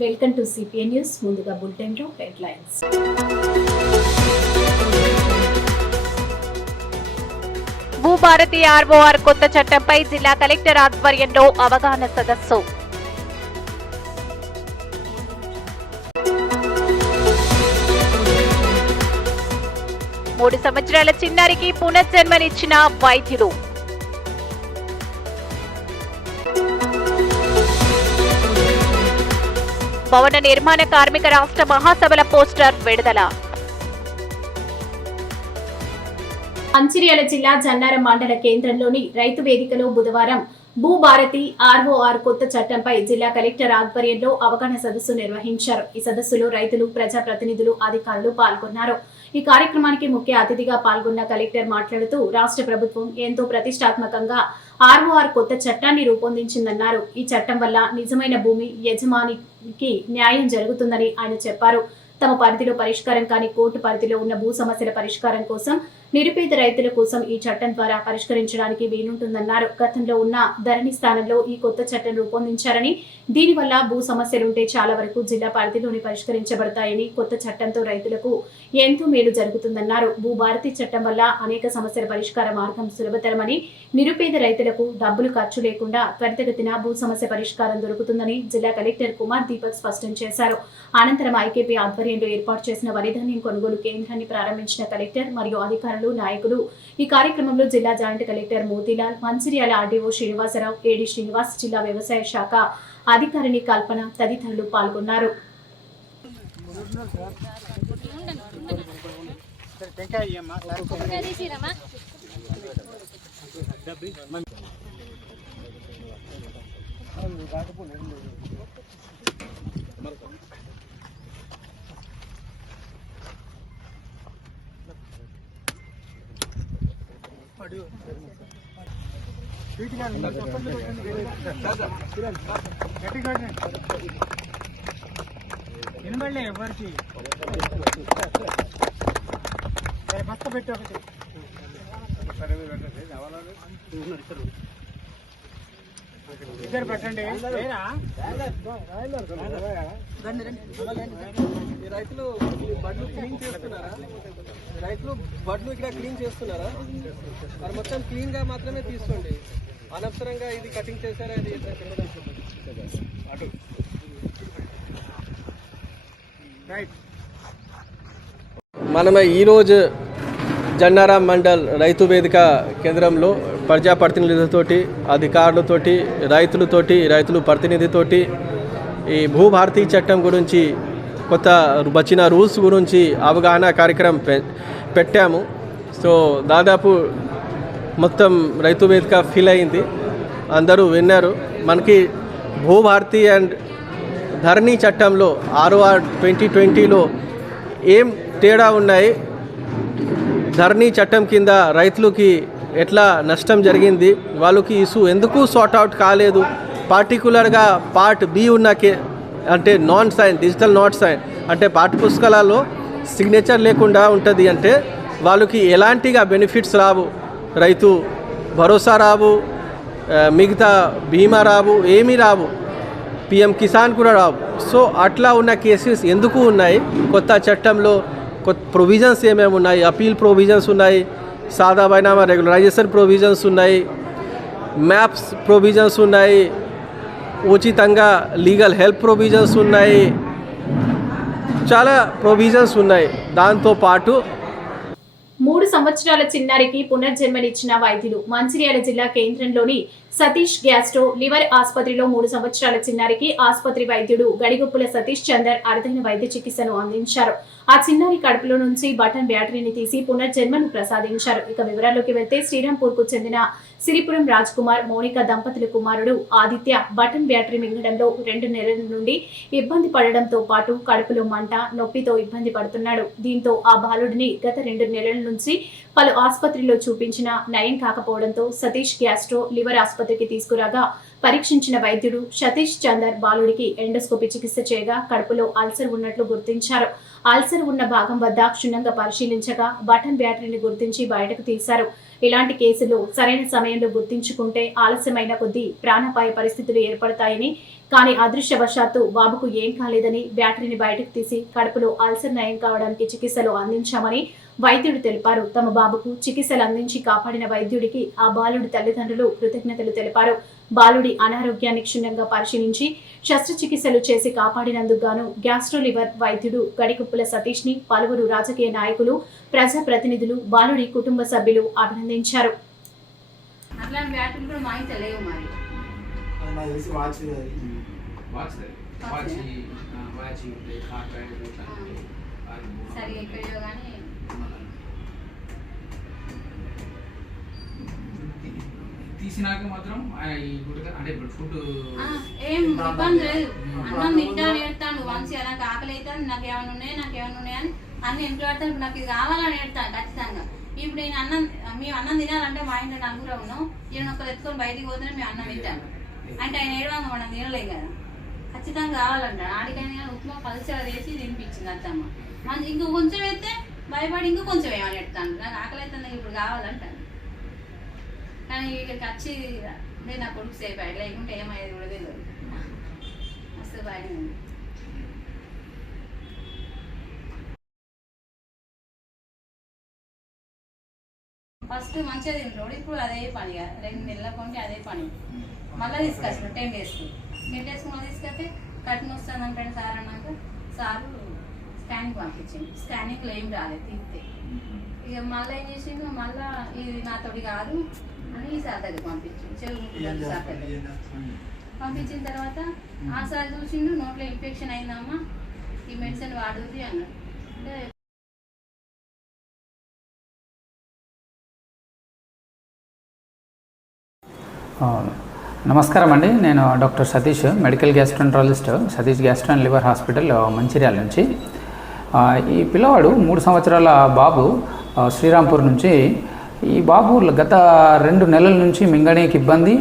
Welcome to CPN news. ముందుగా బులెటిన్లో headlines. Bhubharati ROR కొత్త చట్టంపై జిల్లా కలెక్టర్ ఆధ్వర్యంలో అవగాహన సదస్సు. మూడు సంవత్సరాల చిన్నారికి పునర్జన్మనిచ్చిన వైద్యుడు. భవన నిర్మాణ కార్మిక రాష్ట్ర మహాసభల పోస్టర్ విడుదల. మంచిర్యాల జిల్లా జన్నారం మండల కేంద్రంలోని రైతు వేదికలో బుధవారం భూభారతి ఆర్ఓఆర్ కొత్త చట్టంపై జిల్లా కలెక్టర్ ఆధ్వర్యంలో అవగాహన సదస్సు నిర్వహించారు. ఈ సదస్సులో రైతులు, ప్రజాప్రతినిధులు, అధికారులు పాల్గొన్నారు. ఈ కార్యక్రమానికి ముఖ్య అతిథిగా పాల్గొన్న కలెక్టర్ మాట్లాడుతూ రాష్ట్ర ప్రభుత్వం ఎంతో ప్రతిష్టాత్మకంగా ఆర్ఓఆర్ కొత్త చట్టాన్ని రూపొందించిందన్నారు. ఈ చట్టం వల్ల నిజమైన భూమి యజమానికి న్యాయం జరుగుతుందని ఆయన చెప్పారు. తమ పరిధిలో పరిష్కారం కాని కోర్టు పరిధిలో ఉన్న భూ సమస్యల పరిష్కారం కోసం, నిరుపేద రైతుల కోసం ఈ చట్టం ద్వారా పరిష్కరించడానికి వీలుంటుందన్నారు. గతంలో ఉన్న ధరణి స్థానంలో ఈ కొత్త చట్టం రూపొందించారని, దీనివల్ల భూ సమస్యలుంటే చాలా వరకు జిల్లా పరిధిలోని పరిష్కరించబడతాయని, కొత్త చట్టంతో రైతులకు ఎంతో మేలు జరుగుతుందన్నారు. భూభారతి చట్టం వల్ల అనేక సమస్యల పరిష్కార మార్గం సులభతరమని, నిరుపేద రైతులకు డబ్బులు ఖర్చు లేకుండా త్వరితగతిన భూ సమస్య పరిష్కారం దొరుకుతుందని జిల్లా కలెక్టర్ కుమార్ దీపక్ స్పష్టం చేశారు. అనంతరం ఐకేపీ ఆధ్వర్యంలో ఏర్పాటు చేసిన వరిధాన్యం కొనుగోలు కేంద్రాన్ని ప్రారంభించిన కలెక్టర్ మరియు అధికారులు, నాయకులు. ఈ కార్యక్రమంలో జిల్లా joint collector Motilal, Mancherial RDO Srinivasarao, AD Srinivas, జిల్లా వ్యవసాయ శాఖ అధికారిని కల్పన తదితరులు పాల్గొన్నారు. వినబడలే ఎవరికి బస్త పెట్టి ఒకటి ఇద్దరు పెట్టండి. రైతులు బడ్లు క్లీన్ చేస్తున్నారా? రైతులు బడ్లు ఇక్కడ క్లీన్ చేస్తున్నారా? మరి మొత్తం క్లీన్ గా మాత్రమే తీసుకోండి. అనవసరంగా ఇది కటింగ్ చేశారా? ఇది మనం ఈరోజు జన్నారం మండల్ రైతు వేదిక కేంద్రంలో ప్రజాప్రతినిధులతోటి, అధికారులతోటి, రైతులు ప్రతినిధితోటి ఈ భూభారతీ చట్టం గురించి, కొత్త వచ్చిన రూల్స్ గురించి అవగాహన కార్యక్రమం పెట్టాము. సో దాదాపు మొత్తం రైతు వేదిక ఫీల్ అయింది, అందరూ విన్నారు. మనకి భూభారతీ అండ్ ధరణి చట్టంలో ఆర్ఓఆర్ 2020లో ఏం తేడా ఉన్నాయి, ధరణి చట్టం కింద రైతులకి ఎట్లా నష్టం జరిగింది, వాళ్ళకి ఇష్యూ ఎందుకు సార్ట్ అవుట్ కాలేదు, పర్టికులర్గా పార్ట్ బి ఉన్న అంటే non sign, digital not sign అంటే పాఠ్య పుస్తకాలలో సిగ్నేచర్ లేకుండా ఉంటుంది. అంటే వాళ్ళకి ఎలాంటిగా బెనిఫిట్స్ రావు, రైతు భరోసా రావు, మిగతా బీమా రావు, ఏమీ రావు, పిఎం కిసాన్ కూడా రావు. సో అట్లా ఉన్న కేసెస్ ఎందుకు ఉన్నాయి, కొత్త చట్టంలో కొత్త ప్రొవిజన్స్ ఏమేమి ఉన్నాయి, అపీల్ ప్రొవిజన్స్ ఉన్నాయి, సాదా బైనామా రెగ్యులరైజేషన్ ప్రొవిజన్స్ ఉన్నాయి, మ్యాప్స్ ప్రొవిజన్స్ ఉన్నాయి, ఉచితంగా లీగల్ హెల్ప్ ప్రొవిజన్స్ ఉన్నాయి, చాలా ప్రొవిజన్స్ ఉన్నాయి. దాంతోపాటు 3 సంవత్సరాల చిన్నారికి పునర్జన్మనిచ్చిన వైద్యులు. మంచిర్యాల జిల్లా కేంద్రంలోని సతీష్ గ్యాస్ట్రో లివర్ ఆసుపత్రిలో 3 సంవత్సరాల చిన్నారికి ఆసుపత్రి వైద్యుడు గడిగొప్పుల సతీష్ చందర్ అరుదైన వైద్య చికిత్సను అందించారు. ఆ చిన్నారి కడుపులో నుంచి బటన్ బ్యాటరీని తీసి పునర్జన్మను ప్రసాదించారు. ఇక వివరాల్లోకి వెళ్తే శ్రీరాంపూర్ కు చెందిన సిరిపురం రాజ్ కుమార్, మౌనిక దంపతుల కుమారుడు ఆదిత్య బటన్ బ్యాటరీ మింగడంలో 2 నెలల నుండి ఇబ్బంది పడడంతో పాటు కడుపులో మంట, నొప్పితో ఇబ్బంది పడుతున్నాడు. దీంతో ఆ బాలుడిని గత 2 నెలల నుంచి పలు ఆసుపత్రిలో చూపించినా నయం కాకపోవడంతో సతీష్ గ్యాస్ట్రో లివర్ ఆసుపత్రికి తీసుకురాగా పరీక్షించిన వైద్యుడు సతీష్ చందర్ బాలుడికి ఎండోస్కోపీ చికిత్స చేయగా కడుపులో అల్సర్ ఉన్నట్లు గుర్తించారు. అల్సర్ ఉన్న భాగం వద్ద క్షుణ్ణంగా పరిశీలించగా బటన్ బ్యాటరీని గుర్తించి బయటకు తీశారు. ఇలాంటి కేసులు సరైన సమయంలో గుర్తించుకుంటే ఆలస్యమైన కొద్దీ ప్రాణాపాయ పరిస్థితులు ఏర్పడతాయని కానీ అదృష్టవశాత్తు బాబుకు ఏం కాలేదని బ్యాటరీని బయటకు తీసి కడుపులో అల్సర్ నయం కావడానికి చికిత్సలు అందించామని వైద్యుడు తెలిపారు. తమ బాబుకు చికిత్సలు అందించి కాపాడిన వైద్యుడికి ఆ బాలుడి తల్లిదండ్రులు కృతజ్ఞతలు తెలిపారు. బాలుడి అనారోగ్యాన్ని క్షుణ్ణంగా పరిశీలించి శస్త్రచికిత్సలు చేసి కాపాడినందుకు గాను గ్యాస్ట్రో లివర్ వైద్యుడు గడికుప్పుల సతీష్ ని పలువురు రాజకీయ నాయకులు, ప్రజాప్రతినిధులు, బాలుడి కుటుంబ సభ్యులు అభినందించారు. తీసినాక మాత్రం అంటే ఇప్పుడు ఫుడ్ ఏం ఇబ్బంది లేదు. అన్నం తింటాను ఏడతాను మంచిగా నాకు ఆకలి అవుతాను, నాకు ఏమైనా ఉన్నాయి అని అన్ని ఇంట్లో పెడతాను. నాకు ఇది కావాలని ఏడతాను ఖచ్చితంగా. ఇప్పుడు నేను మేము అన్నం తినాలంటే మా ఇంట్లో నలుగురు ఉన్నాం. ఈయన ఒకరు ఎత్తుకొని బయటికి పోతేనే మేము అన్నం తింటాను. అంటే ఆయన ఏడవంగా మనం తినలేం కదా, ఖచ్చితంగా కావాలంటాడు. ఆడికైనా కానీ ఉప్మా పలుచగా వేసి తినిపించింది అత్తమ్మ. మంచి ఇంకో కొంచెం వేస్తే భయపడి ఇంకో కొంచెం ఏమని ఎడతాను. నాకు ఆకలి అవుతుంది ఇప్పుడు కావాలంటాను. కానీ ఇక్కడికి వచ్చి నేను నా కొడుకు సేపు అయ్యి లేకుంటే ఏమయ్యేది కూడా తెలియదు. మస్తు భయం. ఫస్ట్ మంచిగా తింటాడు, ఇప్పుడు అదే పని 2 నెలల కొంటే అదే పని. మళ్ళీ తీసుకొచ్చిన 10 డేస్కి మళ్ళీ తీసుకొస్తే కట్టిన వస్తుంది అంటాడు సార్ అన్నాక సారు స్కానింగ్ పంపించింది. స్కానింగ్లో ఏం రాలేదు తీస్తే. ఇక మళ్ళీ ఏం చేసిండు, మళ్ళీ ఇది నాతోటి కాదు అని ఈ సార్ దగ్గర పంపించింది. చెవులు సార్ దగ్గర పంపించిన తర్వాత ఆ సార్ చూసిండు, నోట్లో ఇన్ఫెక్షన్ అయిందమ్మా ఈ మెడిసిన్ వాడుద్ది అన్నాడు. అంటే నమస్కారం అండి, నేను doctor Satish, medical gastroenterologist, Satish gastro and liver hospital Mancherial నుంచి. ఈ పిల్లవాడు 3 సంవత్సరాల బాబు శ్రీరాంపూర్ నుంచి. ఈ బాబు గత 2 నెలల నుంచి మింగడానికి ఇబ్బంది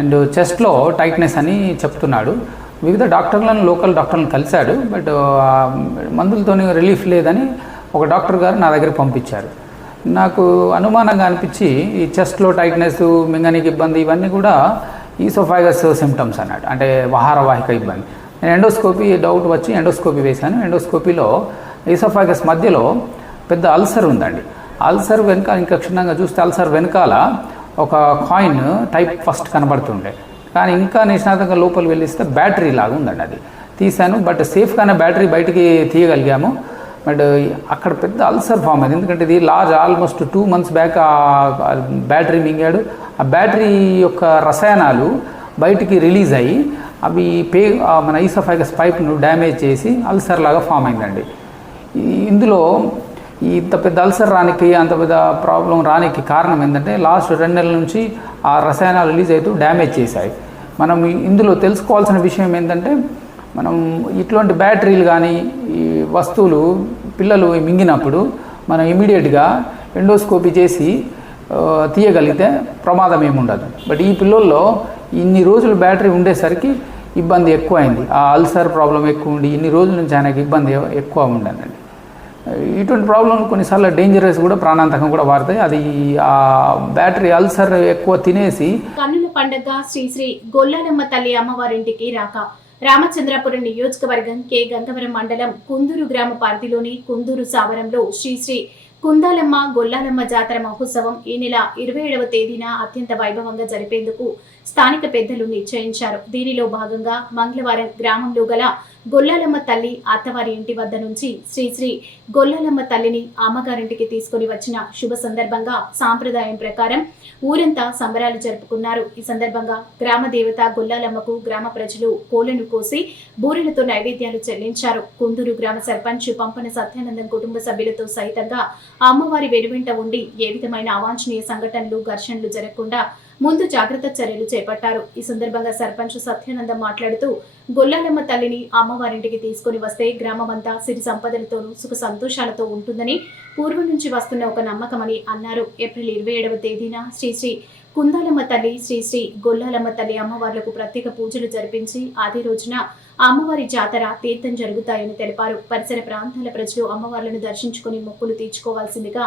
అండ్ చెస్ట్లో టైట్నెస్ అని చెప్తున్నాడు. వివిధ డాక్టర్లను, లోకల్ డాక్టర్లను కలిశాడు. బట్ మందులతో రిలీఫ్ లేదని ఒక డాక్టర్ గారు నా దగ్గర పంపించారు. నాకు అనుమానంగా అనిపించి ఈ చెస్ట్లో టైట్నెస్, మింగనికి ఇబ్బంది ఇవన్నీ కూడా ఈసోఫాగస్ సిమ్టమ్స్ అన్నాడు, అంటే ఆహారవాహిక ఇబ్బంది. నేను ఎండోస్కోపీ డౌట్ వచ్చి ఎండోస్కోపీ వేశాను. ఎండోస్కోపీలో ఈసోఫాగస్ మధ్యలో పెద్ద అల్సర్ ఉందండి. అల్సర్ వెనకాల ఇంకా క్షుణ్ణంగా చూస్తే అల్సర్ వెనకాల ఒక కాయిన్ టైప్ ఫస్ట్ కనబడుతుండే, కానీ ఇంకా నిష్ణాతంగా లోపల వెళ్ళిస్తే బ్యాటరీ లాగా ఉందండి. అది తీశాను, బట్ సేఫ్గానే బ్యాటరీ బయటికి తీయగలిగాము. బట్ అక్కడ పెద్ద అల్సర్ ఫామ్ అయింది, ఎందుకంటే ఇది ఆల్మోస్ట్ 2 months బ్యాక్ ఆ బ్యాటరీ మింగాడు. ఆ బ్యాటరీ యొక్క రసాయనాలు బయటికి రిలీజ్ అయ్యి అవి మన ఈసోఫాగస్ పైప్ను డ్యామేజ్ చేసి అల్సర్ లాగా ఫామ్ అయిందండి. ఇందులో ఇంత పెద్ద అల్సర్ రానికి, అంత పెద్ద ప్రాబ్లం రానికి కారణం ఏంటంటే లాస్ట్ 2 నెలల నుంచి ఆ రసాయనాలు రిలీజ్ అవుతూ డ్యామేజ్ చేశాయి. మనం ఇందులో తెలుసుకోవాల్సిన విషయం ఏంటంటే, మనం ఇట్లాంటి బ్యాటరీలు కానీ ఈ వస్తువులు పిల్లలు మింగినప్పుడు మనం ఇమీడియట్గా ఎండోస్కోపీ చేసి తీయగలిగితే ప్రమాదం ఏముండదు. బట్ ఈ పిల్లల్లో ఇన్ని రోజులు బ్యాటరీ ఉండేసరికి ఇబ్బంది ఎక్కువైంది. ఆ అల్సర్ ప్రాబ్లం ఎక్కువ ఉండి ఇన్ని రోజుల నుంచి ఆయనకి ఇబ్బంది ఎక్కువ ఉండదండి. ఇటువంటి ప్రాబ్లం కొన్నిసార్లు డేంజరస్ కూడా, ప్రాణాంతకం కూడా వాడతాయి. అది ఆ బ్యాటరీ అల్సర్ ఎక్కువ తినేసి. కన్నుల పండుగ శ్రీ శ్రీ గొల్లాలమ్మ తల్లి అమ్మవారింటికి రాక రామచంద్రాపురం నియోజకవర్గం కె గంగవరం మండలం కుందూరు గ్రామ పరిధిలోని కుందూరు సావరంలో శ్రీ శ్రీ కుందాలమ్మ గొల్లాలమ్మ జాతర మహోత్సవం ఈ నెల 27వ తేదీన అత్యంత వైభవంగా జరిపేందుకు స్థానిక పెద్దలు నిశ్చయించారు. దీనిలో భాగంగా మంగళవారం గ్రామంలో గల గొల్లాలమ్మ తల్లి అత్తవారి ఇంటి వద్ద నుంచి శ్రీ శ్రీ గొల్లాలమ్మ తల్లిని అమ్మగారింటికి తీసుకుని వచ్చిన శుభ సందర్భంగా సాంప్రదాయం ప్రకారం ఊరంతా సంబరాలు జరుపుకున్నారు. ఈ సందర్భంగా గ్రామ దేవత గొల్లాలమ్మకు గ్రామ ప్రజలు కోళ్లను కోసి బూరెలతో నైవేద్యాలు చెల్లించారు. కుందూరు గ్రామ సర్పంచ్ పంపన సత్యానందం కుటుంబ సభ్యులతో సైతంగా అమ్మవారి వెనువెంట ఉండి ఏ విధమైన అవాంఛనీయ సంఘటనలు, ఘర్షణలు జరగకుండా ముందు జాగ్రత్త చర్యలు చేపట్టారు. ఈ సందర్భంగా సర్పంచ్ సత్యానందం మాట్లాడుతూ గొల్లాలమ్మ తల్లిని అమ్మవారింటికి తీసుకుని వస్తే గ్రామమంతా సిరి సంపదలతోనూ సుఖ సంతోషాలతో ఉంటుందని పూర్వం నుంచి వస్తున్న ఒక నమ్మకమని అన్నారు. ఏప్రిల్ 27వ తేదీన శ్రీ శ్రీ కుందాలమ్మ తల్లి, శ్రీ శ్రీ గొల్లాలమ్మ తల్లి అమ్మవార్లకు ప్రత్యేక పూజలు జరిపించి అదే రోజున అమ్మవారి జాతర, తీర్థం జరుగుతాయని తెలిపారు. పరిసర ప్రాంతాల ప్రజలు అమ్మవార్లను దర్శించుకుని మొక్కులు తీర్చుకోవాల్సిందిగా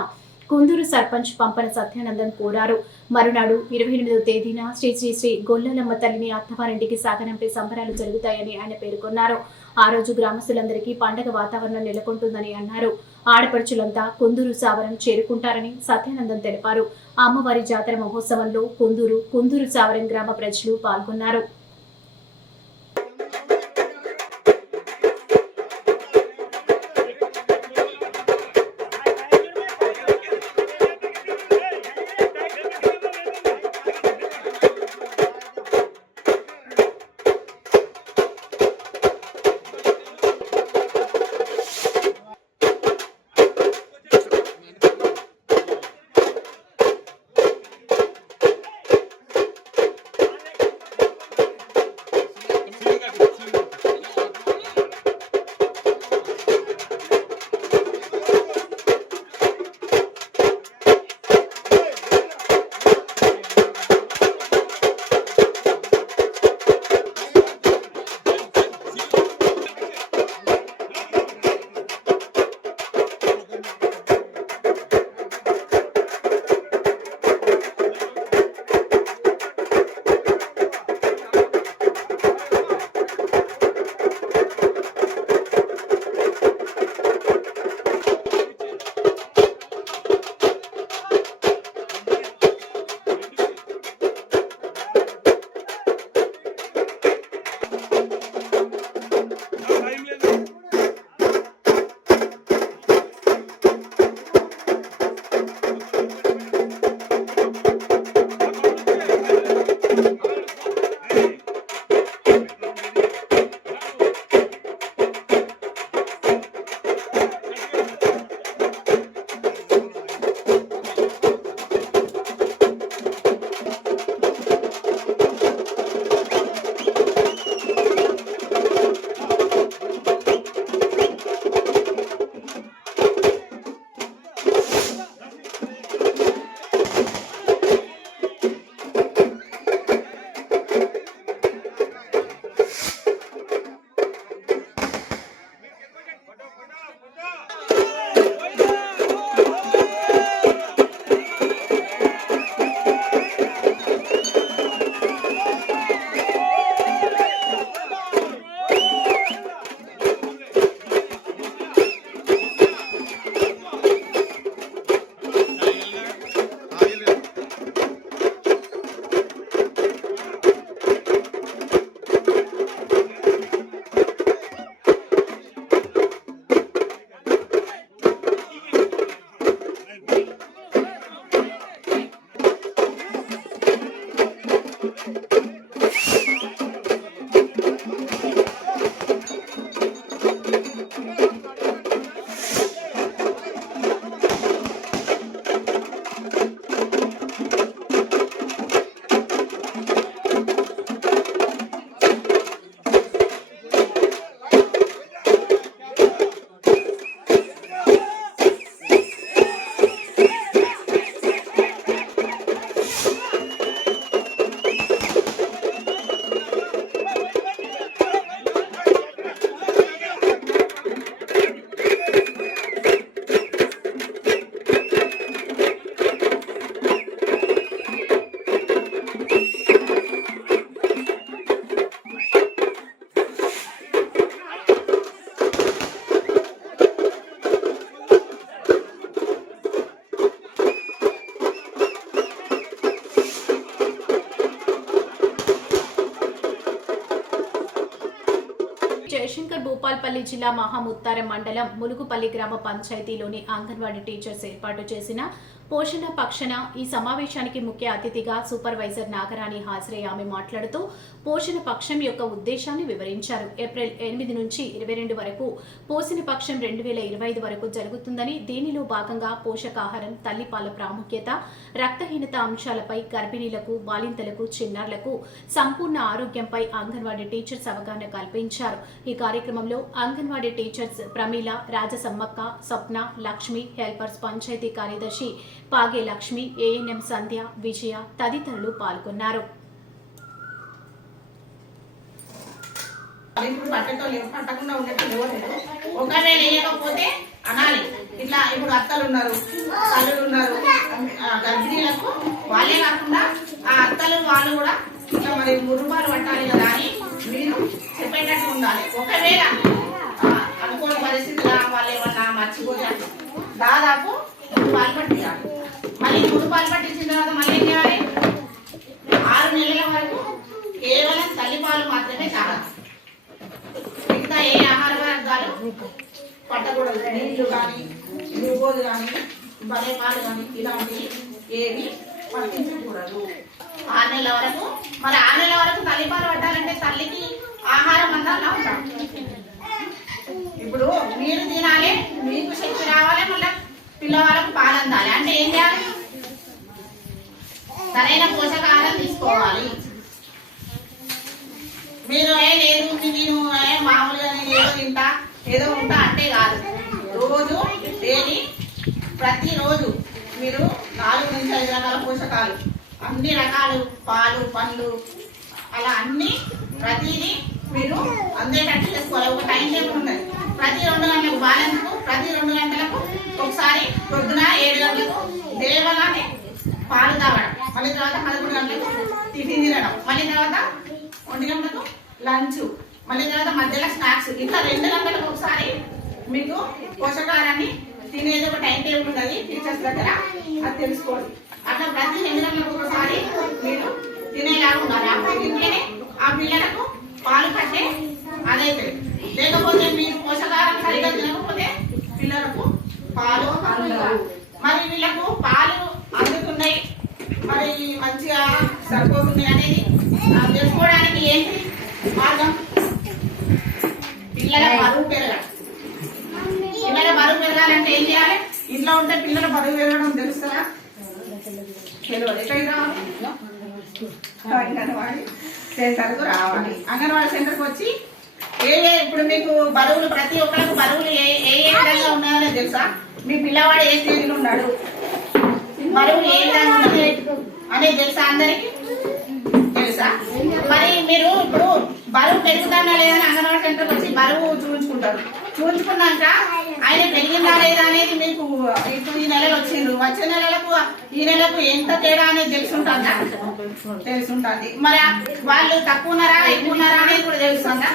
కుందూరు సర్పంచ్ పంపన సత్యానందన్ కోరారు. మరునాడు 28వ తేదీన శ్రీ శ్రీ శ్రీ గొల్లలమ్మ తల్లిని అత్తవారింటికి సాగనంపే సంబరాలు జరుగుతాయని ఆయన పేర్కొన్నారు. ఆ రోజు గ్రామస్తులందరికీ పండగ వాతావరణం నెలకొంటుందని అన్నారు. ఆడపడుచులంతా కుందూరు సావరం చేరుకుంటారని సత్యానందన్ తెలిపారు. అమ్మవారి జాతర మహోత్సవంలో కుందూరు సావరం గ్రామ ప్రజలు పాల్గొన్నారు. జయశంకర్ భూపాల్పల్లి జిల్లా మహాముత్తారం మండలం ములుగుపల్లి గ్రామ పంచాయతీలోని అంగన్వాడీ టీచర్స్ ఏర్పాటు చేసిన పోషణ పక్షణ ఈ సమావేశానికి ముఖ్య అతిథిగా సూపర్వైజర్ నాగరాణి హాజరై ఆమె మాట్లాడుతూ పోషణ పక్షం యొక్క ఉద్దేశాన్ని వివరించారు. ఏప్రిల్ 8 నుంచి 22 వరకు పోషణ పక్షం 2025 వరకు జరుగుతుందని, దీనిలో భాగంగా పోషకాహారం, తల్లిపాల ప్రాముఖ్యత, రక్తహీనత అంశాలపై గర్భిణీలకు, బాలింతలకు, చిన్నారులకు సంపూర్ణ ఆరోగ్యంపై అంగన్వాడీ టీచర్స్ అవగాహన కల్పించారు. ఈ కార్యక్రమంలో అంగన్వాడీ టీచర్స్ ప్రమీల, రాజసమ్మక్క, స్వప్న, లక్ష్మి, హెల్పర్స్ పంచాయతీ కార్యదర్శి పాగే లక్ష్మి, ఏఎన్ఎం సంధ్య, విజయ తదితరులు పాల్గొన్నారు. పట్టకుండా ఉండేది ఒకవేళ వేయకపోతే అనాలి. ఇట్లా ఇప్పుడు అత్తలు ఉన్నారు, తల్లులు ఉన్నారు, గర్భిణీలకు వాళ్ళే కాకుండా ఆ అత్తలు వాళ్ళు కూడా ఇట్లా మరి 3 రూపాయలు పట్టాలి కదా అని మీరు చెప్పేటట్టు ఉండాలి. ఒకవేళ అనుకోని పరిస్థితుల్లో వాళ్ళు ఏమన్నా మర్చిపోతే దాదాపు 3 రూపాయలు పట్టించాలి. మళ్ళీ 3 రూపాయలు పట్టించిన తర్వాత మళ్ళీ ఏం చేయాలి? 6 నెలల వరకు కేవలం తల్లిపాలు మాత్రమే తాగాలి. మిగతా ఏ ఆహార పదార్థాలు పట్టకూడదు. నీళ్లు కానీ, గ్లూకోజ్ కానీ, బలే పాలు కానీ ఇలాంటివి ఏవి పట్టించకూడదు 6 నెలల వరకు. మరి 6 నెలల వరకు తల్లిపాలు పట్టాలంటే తల్లికి ఆహారం అంతా అవసరం. ఇప్పుడు మీరు తినాలి, మీకు శక్తి రావాలి, మళ్ళీ పిల్లవాళ్ళకు పాలు అందాలి. అంటే ఏం చేయాలి? సరైన పోషకాహారం తీసుకోవాలి. మీరు లేదు నేను మామూలుగా ఏదో తింటా ఏదో ఉంటా అంటే కాదు. రోజు డైలీ ప్రతిరోజు మీరు 4 నుంచి 5 రకాల పోషకాలు, అన్ని రకాలు పాలు, పండ్లు అలా అన్ని ప్రతిదీ మీరు అందేటట్టు చేసుకోవాలి. ఒక టైం టేబుల్ ఉన్నది. ప్రతి 2 గంటలకు బాలెన్స్కు, ప్రతి 2 గంటలకు ఒకసారి పొద్దున 7 గంటలకు దేవగానే పాలు తాగడం, మళ్ళీ తర్వాత 11 గంటలకు టిఫిన్ తినడం, మళ్ళీ తర్వాత 1 గంటలకు లంచ్, మళ్ళీ తర్వాత మధ్యలో స్నాక్స్. ఇట్లా 2 గంటలకు ఒకసారి మీకు పోషకాహారాన్ని తినేది ఒక టైం టేబుల్ ఉన్నది టీచర్స్ దగ్గర, అది తెలుసుకోండి. అట్లా ప్రతి 2 గంటలకు ఒకసారి మీరు తినేలాగా ఉండాలి. అప్పుడు ఇంట్లోనే ఆ పిల్లలకు పాలు కట్టే అదైతే. లేకపోతే మీరు పోషకాహారం సరిగా తినకపోతే పిల్లలకు పాలు అందవు. మరి వీళ్ళకు పాలు అందుతున్నాయి, మరి మంచిగా సరిపోతున్నాయి అనేది తెలుసుకోవడానికి ఏంటి మార్గం? పిల్లల బరువు పెరగాలి. పిల్లల బరువు పెరగాలంటే ఏం చేయాలి? ఇంట్లో ఉంటే పిల్లల బరువు పెరగడం తెలుస్తుందా? తెలియదు. ఎక్కడికి రావాలి? అంగన్వాడీ సెంటర్కు రావాలి. అంగన్వాడీ సెంటర్కి వచ్చి ఇప్పుడు మీకు బరువులు ప్రతి ఒక్కరికి బరువులు ఏ విధంగా ఉన్నాయో తెలుసా? మీ పిల్లవాడు ఏ స్టేజ్లో ఉన్నాడు, బరువులు ఏ విధంగా ఉన్నది అనేది తెలుసా? అందరికి తెలుసా? మరి మీరు ఇప్పుడు బరువు పెరుగుతుందా లేదని అంగన్వాడీ సెంటర్కి వచ్చి బరువు చూపించుకుంటారు. చూపించుకున్నాక ఆయన పెరిగిందా లేదా అనేది మీకు ఇప్పుడు ఈ నెలలు వచ్చిండ్రు, వచ్చే నెలలకు ఈ నెలకు ఎంత తేడా అనేది తెలుసుంటుందా? తెలుసుంటుంది. మరి వాళ్ళు తక్కువ ఉన్నారా ఎక్కువ ఉన్నారా అనేది కూడా తెలుస్తుందా?